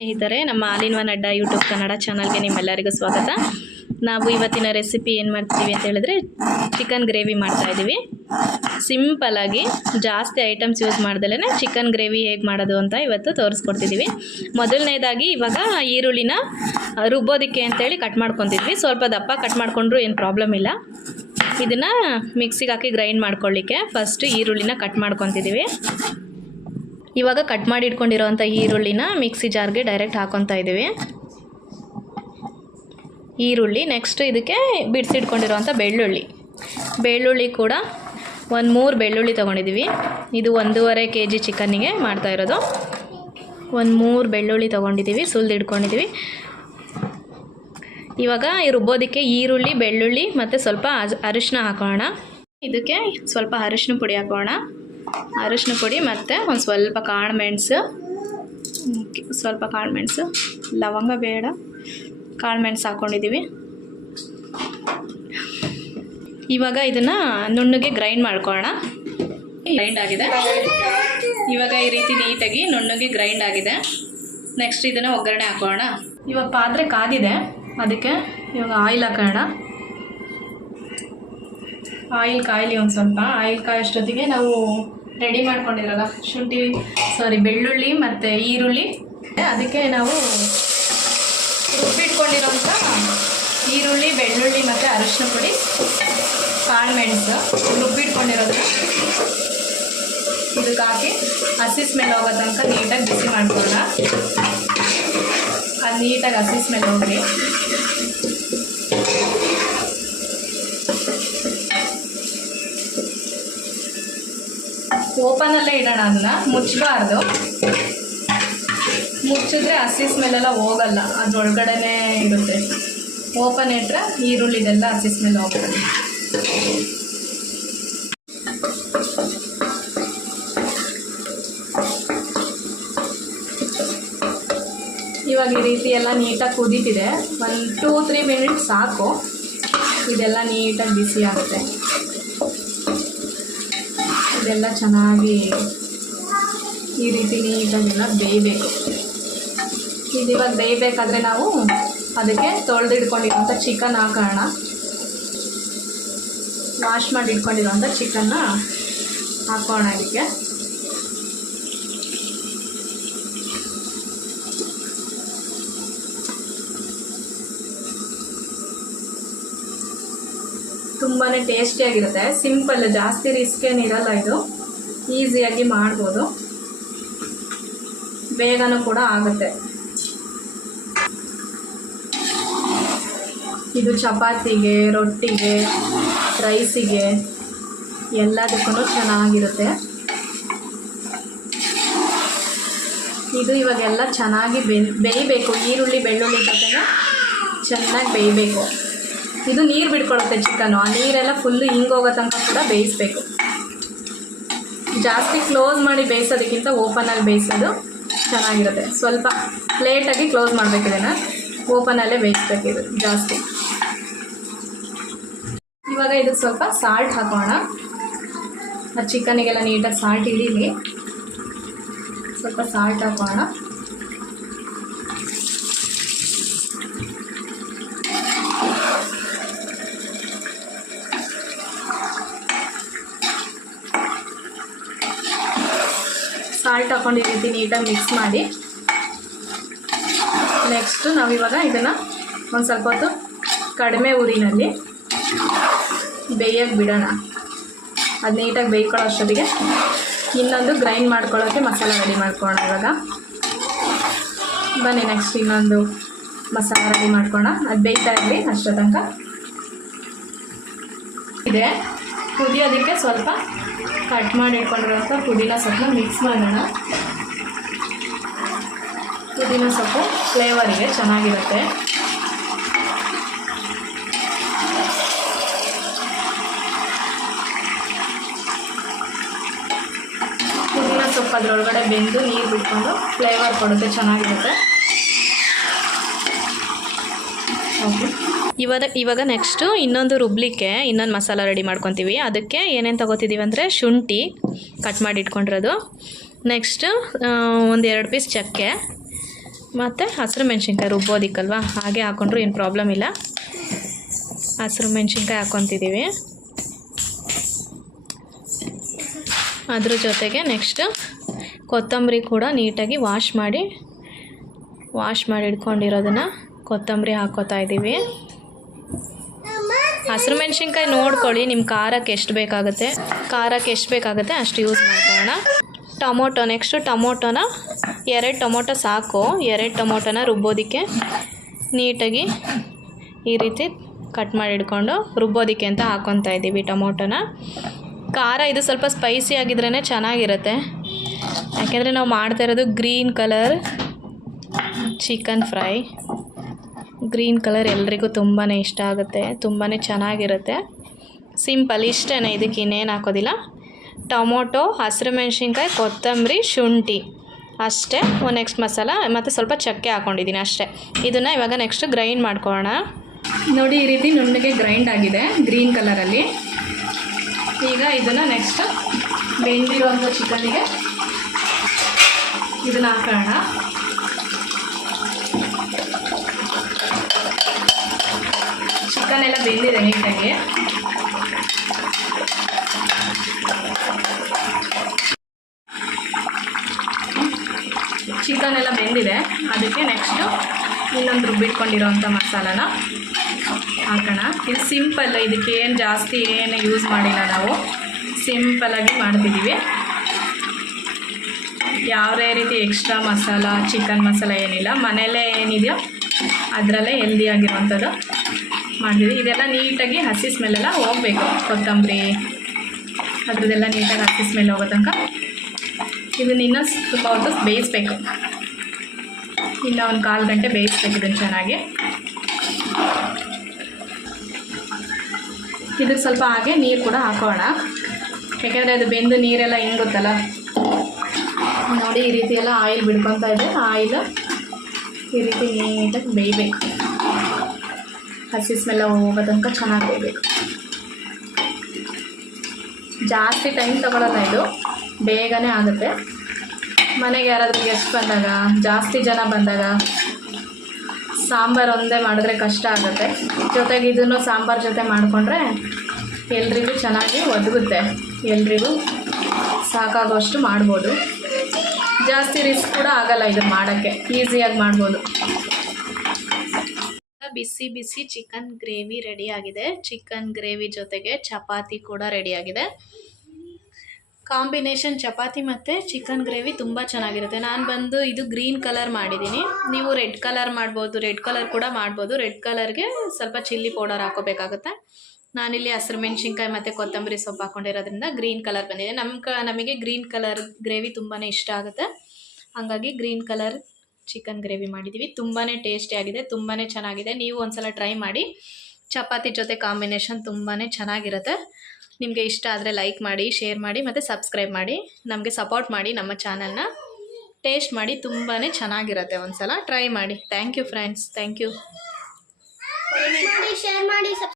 ಸ್ನೇಹಿತರೆ, ನಮ್ಮ all in one ಅಡ್ಡ ಯೂಟ್ಯೂಬ್ ಕನ್ನಡ ಚಾನಲ್ಗೆ ನಿಮ್ಮೆಲ್ಲರಿಗೂ ಸ್ವಾಗತ. ನಾವು ಇವತ್ತಿನ ರೆಸಿಪಿ ಏನು ಮಾಡ್ತೀವಿ ಅಂತ ಹೇಳಿದ್ರೆ ಚಿಕನ್ ಗ್ರೇವಿ ಮಾಡ್ತಾಯಿದ್ದೀವಿ. ಸಿಂಪಲ್ಲಾಗಿ ಜಾಸ್ತಿ ಐಟಮ್ಸ್ ಯೂಸ್ ಮಾಡ್ದಲೇ ಚಿಕನ್ ಗ್ರೇವಿ ಹೇಗೆ ಮಾಡೋದು ಅಂತ ಇವತ್ತು ತೋರಿಸ್ಕೊಡ್ತಿದ್ದೀವಿ. ಮೊದಲನೇದಾಗಿ ಇವಾಗ ಈರುಳ್ಳಿನ ರುಬ್ಬೋದಕ್ಕೆ ಅಂತೇಳಿ ಕಟ್ ಮಾಡ್ಕೊತಿದ್ವಿ. ಸ್ವಲ್ಪ ದಪ್ಪ ಕಟ್ ಮಾಡಿಕೊಂಡ್ರು ಏನು ಪ್ರಾಬ್ಲಮ್ ಇಲ್ಲ. ಇದನ್ನು ಮಿಕ್ಸಿಗೆ ಹಾಕಿ ಗ್ರೈಂಡ್ ಮಾಡ್ಕೊಳ್ಳಿಕ್ಕೆ ಫಸ್ಟ್ ಈರುಳ್ಳಿನ ಕಟ್ ಮಾಡ್ಕೊತಿದ್ದೀವಿ. ಇವಾಗ ಕಟ್ ಮಾಡಿ ಇಟ್ಕೊಂಡಿರೋವಂಥ ಈರುಳ್ಳಿನ ಮಿಕ್ಸಿ ಜಾರ್ಗೆ ಡೈರೆಕ್ಟ್ ಹಾಕೊತಾ ಇದ್ದೀವಿ. ಈರುಳ್ಳಿ ನೆಕ್ಸ್ಟ್ ಇದಕ್ಕೆ ಬಿಡಿಸಿಟ್ಕೊಂಡಿರೋವಂಥ ಬೆಳ್ಳುಳ್ಳಿ ಕೂಡ ಒಂದು 3 ಬೆಳ್ಳುಳ್ಳಿ ತೊಗೊಂಡಿದ್ದೀವಿ. ಇದು 1.5 kg ಚಿಕನ್ನಿಗೆ ಮಾಡ್ತಾ ಇರೋದು. ಒಂದು 3 ಬೆಳ್ಳುಳ್ಳಿ ತೊಗೊಂಡಿದ್ದೀವಿ, ಸುಲಿದಿಟ್ಕೊಂಡಿದ್ದೀವಿ. ಇವಾಗ ರುಬ್ಬೋದಕ್ಕೆ ಈರುಳ್ಳಿ, ಬೆಳ್ಳುಳ್ಳಿ ಮತ್ತು ಸ್ವಲ್ಪ ಅರಿಶಿನ ಹಾಕೋಣ. ಇದಕ್ಕೆ ಸ್ವಲ್ಪ ಅರಿಶಿನ ಪುಡಿ ಹಾಕೋಣ. ಅರಿಶಿನ ಪುಡಿ ಮತ್ತು ಒಂದು ಸ್ವಲ್ಪ ಕಾಳುಮೆಣಸು, ಲವಂಗ ಬೇಡ, ಕಾಳುಮೆಣಸು ಹಾಕ್ಕೊಂಡಿದ್ದೀವಿ. ಇವಾಗ ಇದನ್ನು ನುಣ್ಣಗೆ ಗ್ರೈಂಡ್ ಮಾಡ್ಕೊಳ್ಳೋಣ. ಗ್ರೈಂಡ್ ಆಗಿದೆ. ಇವಾಗ ಈ ರೀತಿ ನೀಟಾಗಿ ನುಣ್ಣಗೆ ಗ್ರೈಂಡ್ ಆಗಿದೆ. ನೆಕ್ಸ್ಟ್ ಇದನ್ನು ಒಗ್ಗರಣೆ ಹಾಕೋಣ. ಇವಾಗ ಪಾತ್ರೆ ಕಾದಿದೆ, ಅದಕ್ಕೆ ಇವಾಗ ಆಯಿಲ್ ಹಾಕೋಣ. ಆಯಿಲ್ ಕಾಯಿಲಿ ಒಂದು ಸ್ವಲ್ಪ. ಆಯಿಲ್ ಕಾಯೋಷ್ಟೊತ್ತಿಗೆ ನಾವು ರೆಡಿ ಮಾಡ್ಕೊಂಡಿರಲ್ಲ ಬೆಳ್ಳುಳ್ಳಿ ಮತ್ತು ಈರುಳ್ಳಿ, ಅದಕ್ಕೆ ನಾವು ರುಬ್ಬಿಟ್ಕೊಂಡಿರೋಂಥ ಈರುಳ್ಳಿ, ಬೆಳ್ಳುಳ್ಳಿ ಮತ್ತು ಅರಿಶಿನ ಪುಡಿ, ಕಾಳುಮೆಣಸು ರುಬ್ಬಿಟ್ಕೊಂಡಿರೋದನ್ನ ಇದಕ್ಕೆ ಹಾಕಿ ಹಸಿ ಸ್ಮೆಲ್ ಹೋಗೋ ತನಕ ನೀಟಾಗಿ ಬಿಸಿ ಮಾಡ್ಕೊಳ್ಳೋಣ. ಅದು ನೀಟಾಗಿ ಹಸಿ ಸ್ಮೆಲ್ ಹೋಗಲಿ. ಓಪನಲ್ಲೇ ಇಡೋಣ, ಅದನ್ನು ಮುಚ್ಚಬಾರ್ದು. ಮುಚ್ಚಿದ್ರೆ ಹಸಿ ಸ್ಮೆಲ್ಲೆಲ್ಲ ಹೋಗಲ್ಲ, ಅದ್ರೊಳಗಡೆನೇ ಇರುತ್ತೆ. ಓಪನ್ ಇಟ್ಟರೆ ಈರುಳ್ಳಿದೆಲ್ಲ ಹಸಿ ಸ್ಮೆಲ್ ಹೋಗ್ತದೆ. ಇವಾಗ ಈ ರೀತಿ ಎಲ್ಲ ನೀಟಾಗಿ ಕುದೀತಿದೆ. ಒಂದು 2-3 ಮಿನಿಟ್ಸ್ ಸಾಕು. ಇದೆಲ್ಲ ನೀಟಾಗಿ ಬಿಸಿ ಆಗುತ್ತೆ. ಇದೆಲ್ಲ ಚೆನ್ನಾಗಿ ಈ ರೀತಿ ನೀಟಾಗೆಲ್ಲ ಬೇಯಬೇಕು. ಇದು ಇವಾಗ ಬೇಯಬೇಕಾದ್ರೆ ನಾವು ಅದಕ್ಕೆ ತೊಳೆದಿಟ್ಕೊಂಡಿರೋಂಥ ಚಿಕನ್ ಹಾಕೋಣ. ವಾಶ್ ಮಾಡಿ ಇಟ್ಕೊಂಡಿರೋಂಥ ಚಿಕನ್ನ ಹಾಕೋಣ ಇದಕ್ಕೆ. ತುಂಬಾ ಟೇಸ್ಟಿಯಾಗಿರುತ್ತೆ. ಸಿಂಪಲ್, ಜಾಸ್ತಿ ರಿಸ್ಕ್ ಏನಿರಲ್ಲ. ಇದು ಈಸಿಯಾಗಿ ಮಾಡ್ಬೋದು, ಬೇಗನೂ ಕೂಡ ಆಗುತ್ತೆ. ಇದು ಚಪಾತಿಗೆ, ರೊಟ್ಟಿಗೆ, ರೈಸಿಗೆ ಎಲ್ಲದಕ್ಕೂ ಚೆನ್ನಾಗಿರುತ್ತೆ. ಇದು ಇವಾಗೆಲ್ಲ ಚೆನ್ನಾಗಿ ಬೇಯಬೇಕು. ಈರುಳ್ಳಿ, ಬೆಳ್ಳುಳ್ಳಿ ಜೊತೆಗೆ ಚೆನ್ನಾಗಿ ಬೇಯಬೇಕು. ಇದು ನೀರು ಬಿಟ್ಕೊಳ್ಳುತ್ತೆ ಚಿಕನ್ನು. ಆ ನೀರೆಲ್ಲ ಫುಲ್ಲು ಹಿಂಗೋಗೋ ತನಕ ಕೂಡ ಬೇಯಿಸಬೇಕು. ಜಾಸ್ತಿ ಕ್ಲೋಸ್ ಮಾಡಿ ಬೇಯಿಸೋದಕ್ಕಿಂತ ಓಪನಲ್ಲಿ ಬೇಯಿಸೋದು ಚೆನ್ನಾಗಿರುತ್ತೆ. ಸ್ವಲ್ಪ ಲೇಟಾಗಿ ಕ್ಲೋಸ್ ಮಾಡಬೇಕು. ಇದನ್ನು ಓಪನಲ್ಲೇ ಬೇಯಿಸ್ಬೇಕಿದು ಜಾಸ್ತಿ. ಇವಾಗ ಇದಕ್ಕೆ ಸ್ವಲ್ಪ ಸಾಲ್ಟ್ ಹಾಕೋಣ. ಆ ಚಿಕನಿಗೆಲ್ಲ ನೀಟಾಗಿ ಸಾಲ್ಟ್ ಹಿಡೀಲಿ. ಸ್ವಲ್ಪ ಸಾಲ್ಟ್ ಹಾಕೋಣ. ಸಾಲ್ಟ್ ಹಾಕೊಂಡು ಈ ರೀತಿ ನೀಟಾಗಿ ಮಿಕ್ಸ್ ಮಾಡಿ ನೆಕ್ಸ್ಟು ನಾವಿವಾಗ ಇದನ್ನು ಒಂದು ಸ್ವಲ್ಪ ಹೊತ್ತು ಕಡಿಮೆ ಉರಿನಲ್ಲಿ ಬೇಯಕ್ಕೆ ಬಿಡೋಣ. ಅದು ನೀಟಾಗಿ ಬೇಯ್ಕೊಳ್ಳೋ ಅಷ್ಟೊತ್ತಿಗೆ ಇನ್ನೊಂದು ಗ್ರೈಂಡ್ ಮಾಡ್ಕೊಳ್ಳೋಕ್ಕೆ ಮಸಾಲ ರೆಡಿ ಮಾಡ್ಕೊಳ್ಳೋಣ. ಇವಾಗ ಬನ್ನಿ ನೆಕ್ಸ್ಟ್ ಇನ್ನೊಂದು ಮಸಾಲ ರೆಡಿ ಮಾಡ್ಕೊಳ್ಳೋಣ. ಅದು ಬೇಯ್ತಾ ಇರಲಿ ಅಷ್ಟೋ ತನಕ. ಇದೆ ಕುದಿಯೋದಕ್ಕೆ ಸ್ವಲ್ಪ ಕಟ್ ಮಾಡಿ ಇಟ್ಕೊಂಡಿರೋಂಥ ಪುದೀನ ಸೊಪ್ಪನ್ನ ಮಿಕ್ಸ್ ಮಾಡೋಣ. ಪುದೀನ ಸೊಪ್ಪು ಫ್ಲೇವರಿಗೆ ಚೆನ್ನಾಗಿರುತ್ತೆ. ಪುದೀನ ಸೊಪ್ಪು ಅದರೊಳಗಡೆ ಬೆಂದು ನೀರು ಬಿಟ್ಕೊಂಡು ಫ್ಲೇವರ್ ಕೊಡುತ್ತೆ, ಚೆನ್ನಾಗಿರುತ್ತೆ. ಓಕೆ, ಇವಾಗ ನೆಕ್ಸ್ಟು ಇನ್ನೊಂದು ರುಬ್ಲಿಕ್ಕೆ ಇನ್ನೊಂದು ಮಸಾಲ ರೆಡಿ ಮಾಡ್ಕೊತೀವಿ. ಅದಕ್ಕೆ ಏನೇನು ತೊಗೋತಿದ್ದೀವಿ ಅಂದರೆ ಶುಂಠಿ ಕಟ್ ಮಾಡಿ ಇಟ್ಕೊಂಡಿರೋದು, ನೆಕ್ಸ್ಟು 1-2 ಪೀಸ್ ಚಕ್ಕೆ, ಮತ್ತು ಹಸಿರು ಮೆಣಸಿನ್ಕಾಯಿ ರುಬ್ಬೋದಿಕ್ಕಲ್ವ, ಹಾಗೆ ಹಾಕ್ಕೊಂಡ್ರು ಏನು ಪ್ರಾಬ್ಲಮ್ ಇಲ್ಲ. ಹಸಿರು ಮೆಣಸಿನ್ಕಾಯಿ ಹಾಕ್ಕೊತಿದ್ದೀವಿ. ಅದ್ರ ಜೊತೆಗೆ ನೆಕ್ಸ್ಟ್ ಕೊತ್ತಂಬರಿ ಕೂಡ ನೀಟಾಗಿ ವಾಶ್ ಮಾಡಿ ಇಟ್ಕೊಂಡಿರೋದನ್ನು ಕೊತ್ತಂಬರಿ ಹಾಕ್ಕೋತಾ ಇದ್ದೀವಿ. ಹಸಿರು ಮೆಣಸಿನ್ಕಾಯಿ ನೋಡ್ಕೊಳ್ಳಿ, ನಿಮ್ಮ ಖಾರಕ್ಕೆ ಎಷ್ಟು ಬೇಕಾಗುತ್ತೆ ಅಷ್ಟು ಯೂಸ್ ಮಾಡ್ಕೊಳ್ಳೋಣ. ಟೊಮೊಟೊ ನೆಕ್ಸ್ಟು ಟೊಮೊಟೊನ 2 ಟೊಮೊಟೊ ಸಾಕು. 2 ಟೊಮೊಟೊನ ರುಬ್ಬೋದಕ್ಕೆ ನೀಟಾಗಿ ಈ ರೀತಿ ಕಟ್ ಮಾಡಿ ಇಟ್ಕೊಂಡು ರುಬ್ಬೋದಕ್ಕೆ ಅಂತ ಹಾಕ್ಕೊತಾ ಇದ್ದೀವಿ ಟೊಮೊಟೊನ. ಖಾರ ಇದು ಸ್ವಲ್ಪ ಸ್ಪೈಸಿ ಆಗಿದ್ರೇ ಚೆನ್ನಾಗಿರುತ್ತೆ, ಯಾಕೆಂದರೆ ನಾವು ಮಾಡ್ತಾ ಇರೋದು green colour chicken fry. Green colour ಎಲ್ರಿಗೂ ತುಂಬಾ ಇಷ್ಟ ಆಗುತ್ತೆ, ತುಂಬಾ ಚೆನ್ನಾಗಿರುತ್ತೆ. ಸಿಂಪಲ್ ಇಷ್ಟೇ, ಇದಕ್ಕೆ ಇನ್ನೇನು ಹಾಕೋದಿಲ್ಲ. ಟೊಮೊಟೊ, ಹಸಿರು ಮೆಣಸಿನ್ಕಾಯಿ, ಕೊತ್ತಂಬರಿ, ಶುಂಠಿ ಅಷ್ಟೇ. ನೆಕ್ಸ್ಟ್ ಮಸಾಲ ಮತ್ತು ಸ್ವಲ್ಪ ಚಕ್ಕೆ ಹಾಕ್ಕೊಂಡಿದ್ದೀನಿ ಅಷ್ಟೇ. ಇದನ್ನು ಇವಾಗ ನೆಕ್ಸ್ಟ್ ಗ್ರೈಂಡ್ ಮಾಡ್ಕೊಳ್ಳೋಣ. ನೋಡಿ, ಈ ರೀತಿ ನುಣ್ಣಗೆ ಗ್ರೈಂಡ್ ಆಗಿದೆ ಗ್ರೀನ್ ಕಲರಲ್ಲಿ. ಈಗ ಇದನ್ನು ನೆಕ್ಸ್ಟ್ ಬೆಂದಿರುವಂಥ ಚಿಕನ್ನಿಗೆ ಇದನ್ನು ಹಾಕೋಣ. ಚಿಕನ್ ಎಲ್ಲ ಬೆಂದಿದೆ ನೀಟಾಗಿ. ಚಿಕನ್ ಎಲ್ಲ ಬೆಂದಿದೆ, ಅದಕ್ಕೆ ನೆಕ್ಸ್ಟು ಇನ್ನೊಂದು ರುಬ್ಬಿಟ್ಕೊಂಡಿರೋವಂಥ ಮಸಾಲಾನ ಹಾಕೋಣ. ಇದು ಸಿಂಪಲ್, ಇದಕ್ಕೆ ಏನು ಜಾಸ್ತಿ ಏನು ಯೂಸ್ ಮಾಡಿಲ್ಲ, ನಾವು ಸಿಂಪಲಾಗಿ ಮಾಡ್ತಿದ್ದೀವಿ. ಯಾವುದೇ ರೀತಿ ಎಕ್ಸ್ಟ್ರಾ ಮಸಾಲ, ಚಿಕನ್ ಮಸಾಲ ಏನಿಲ್ಲ, ಮನೆಯಲ್ಲೇ ಏನಿದೆಯೋ ಅದರಲ್ಲೇ ಹೆಲ್ದಿಯಾಗಿರುವಂಥದ್ದು ಮಾಡ್ತೀವಿ. ಇದೆಲ್ಲ ನೀಟಾಗಿ ಹಸಿ ಸ್ಮೆಲ್ಲೆಲ್ಲ ಹೋಗಬೇಕು, ಕೊತ್ತಂಬರಿ ಅದ್ರದ್ದೆಲ್ಲ ನೀಟಾಗಿ ಹಸಿ ಸ್ಮೆಲ್ ಹೋಗೋ ತನಕ ಇದನ್ನ ಇನ್ನೂ ತುಂಬ ಹೊತ್ತು ಬೇಯಿಸ್ಬೇಕು. ಇನ್ನೂ ಒಂದು 1/4 ಗಂಟೆ ಬೇಯಿಸ್ಬೇಕು ಇದನ್ನು ಚೆನ್ನಾಗಿ. ಇದಕ್ಕೆ ಸ್ವಲ್ಪ ಹಾಗೆ ನೀರು ಕೂಡ ಹಾಕೋಣ, ಯಾಕೆಂದರೆ ಅದು ಬೆಂದು ನೀರೆಲ್ಲ ಹಿಂಗುತ್ತಲ್ಲ. ನೋಡಿ, ಈ ರೀತಿ ಎಲ್ಲ ಆಯಿಲ್ ಬಿಡ್ಕೊತಾ ಇದೆ. ಆಯಿಲ್ ಈ ರೀತಿ ನೀಟಾಗಿ ಬೇಯಬೇಕು, ಹಸಿ ಸ್ಮೆಲ್ಲ ಹೋಗೋ ತನಕ ಚೆನ್ನಾಗಿ ಬೇಯಬೇಕು. ಜಾಸ್ತಿ ಟೈಮ್ ತಗೊಳ್ಳಲ್ಲ, ಇದು ಬೇಗನೆ ಆಗುತ್ತೆ. ಮನೆಗೆ ಯಾರಾದರೂ ಗೆಸ್ಟ್ ಬಂದಾಗ, ಜಾಸ್ತಿ ಜನ ಬಂದಾಗ ಸಾಂಬಾರು ಒಂದೇ ಮಾಡಿದ್ರೆ ಕಷ್ಟ ಆಗುತ್ತೆ. ಜೊತೆಗೆ ಇದನ್ನು ಸಾಂಬಾರು ಜೊತೆ ಮಾಡಿಕೊಂಡ್ರೆ ಎಲ್ರಿಗೂ ಚೆನ್ನಾಗಿ ಒದಗುತ್ತೆ, ಎಲ್ರಿಗೂ ಸಾಕಾಗೋಷ್ಟು ಮಾಡ್ಬೋದು. ಜಾಸ್ತಿ ರಿಸ್ಕ್ ಕೂಡ ಆಗಲ್ಲ ಇದನ್ನು ಮಾಡೋಕ್ಕೆ, ಈಸಿಯಾಗಿ ಮಾಡ್ಬೋದು. ಬಿಸಿ ಬಿಸಿ ಚಿಕನ್ ಗ್ರೇವಿ ರೆಡಿಯಾಗಿದೆ. ಚಿಕನ್ ಗ್ರೇವಿ ಜೊತೆಗೆ ಚಪಾತಿ ಕೂಡ ರೆಡಿಯಾಗಿದೆ. ಕಾಂಬಿನೇಷನ್ ಚಪಾತಿ ಮತ್ತು ಚಿಕನ್ ಗ್ರೇವಿ ತುಂಬ ಚೆನ್ನಾಗಿರುತ್ತೆ. ನಾನು ಬಂದು ಇದು ಗ್ರೀನ್ ಕಲರ್ ಮಾಡಿದ್ದೀನಿ, ನೀವು ರೆಡ್ ಕಲರ್ ಮಾಡ್ಬೋದು, ರೆಡ್ ಕಲರ್ ಕೂಡ ಮಾಡ್ಬೋದು. ರೆಡ್ ಕಲರ್ಗೆ ಸ್ವಲ್ಪ ಚಿಲ್ಲಿ ಪೌಡರ್ ಹಾಕೋಬೇಕಾಗುತ್ತೆ. ನಾನಿಲ್ಲಿ ಹಸಿರು ಮೆಣಸಿನ್ಕಾಯಿ ಮತ್ತು ಕೊತ್ತಂಬರಿ ಸೊಪ್ಪು ಹಾಕ್ಕೊಂಡಿರೋದ್ರಿಂದ ಗ್ರೀನ್ ಕಲರ್ ಬಂದಿದೆ. ನಮಗೆ ಗ್ರೀನ್ ಕಲರ್ ಗ್ರೇವಿ ತುಂಬಾ ಇಷ್ಟ ಆಗುತ್ತೆ, ಹಾಗಾಗಿ ಗ್ರೀನ್ ಕಲರ್ ಚಿಕನ್ ಗ್ರೇವಿ ಮಾಡಿದ್ದೀವಿ. ತುಂಬಾ ಟೇಸ್ಟಿಯಾಗಿದೆ, ತುಂಬಾ ಚೆನ್ನಾಗಿದೆ. ನೀವು ಒಂದ್ಸಲ ಟ್ರೈ ಮಾಡಿ. ಚಪಾತಿ ಜೊತೆ ಕಾಂಬಿನೇಷನ್ ತುಂಬಾ ಚೆನ್ನಾಗಿರುತ್ತೆ. ನಿಮಗೆ ಇಷ್ಟ ಆದರೆ ಲೈಕ್ ಮಾಡಿ, ಶೇರ್ ಮಾಡಿ ಮತ್ತು ಸಬ್ಸ್ಕ್ರೈಬ್ ಮಾಡಿ. ನಮಗೆ ಸಪೋರ್ಟ್ ಮಾಡಿ, ನಮ್ಮ ಚಾನಲ್ನ ಟೇಸ್ಟ್ ಮಾಡಿ. ತುಂಬಾ ಚೆನ್ನಾಗಿರುತ್ತೆ, ಒಂದ್ಸಲ ಟ್ರೈ ಮಾಡಿ. Thank you friends, thank you.